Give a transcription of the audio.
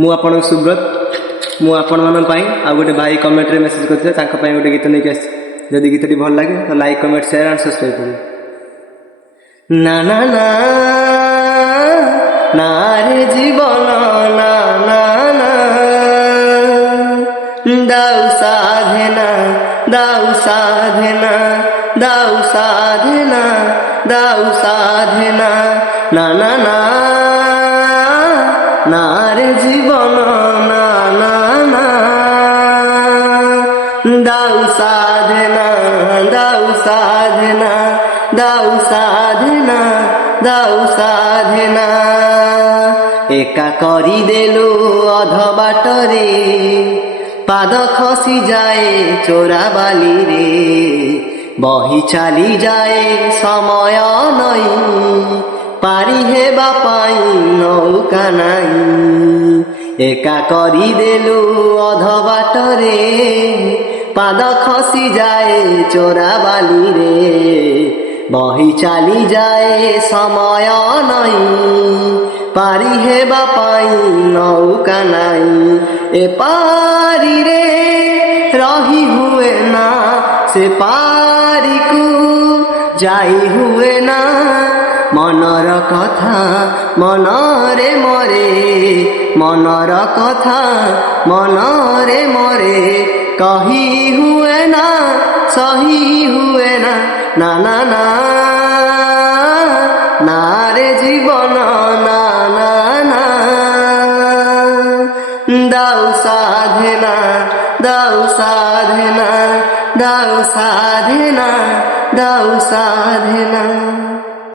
ମୁଁ ଆପଣଙ୍କ ସୁବ୍ରତ ମୁଁ ଆପଣମାନଙ୍କ ପାଇଁ ଆଉ ଗୋଟେ ଭାଇ କମେଣ୍ଟରେ ମେସେଜ କରିଥିଲେ ତାଙ୍କ ପାଇଁ ଗୋଟେ ଗୀତ ନେଇକି ଆସିଛି। ଯଦି ଗୀତଟି ଭଲ ଲାଗେ ତ like comment share and subscribe କରିବେ। ନା ନା ନା ନା ରେ ଜୀବନ ନା ନା ନା দাও সাধনা দাও সাধনা দাও সাধনা দাও সাধনা না না না না রে জীবন না না না দাও সাধনা দাও সাধনা দাও সাধনা দাও সাধনা একা করি দেলু অধ বাটরে পাদ খসি যায় চোরা বালি রে বহি চালি যায় সময় নই পারি হেবা পাই নৌকা নাই একা করি দেলু অধ বাটরে পাদ খসি যায় চোরা বালি রে বহি চালি যায় সময় নই পারি হেবা পাই নৌকা নাই এ পারি রে রহি হুয়ে না সে পারিকু যাই হুয়ে না মনর কথা মনরে মরে মনর কথা মনরে মরে কহি হুয়ে না সহি হুয়ে না না না না না রে জীবন না না না দাও সাধনা দাও সাধনা দাও সাধনা দাও সাধনা।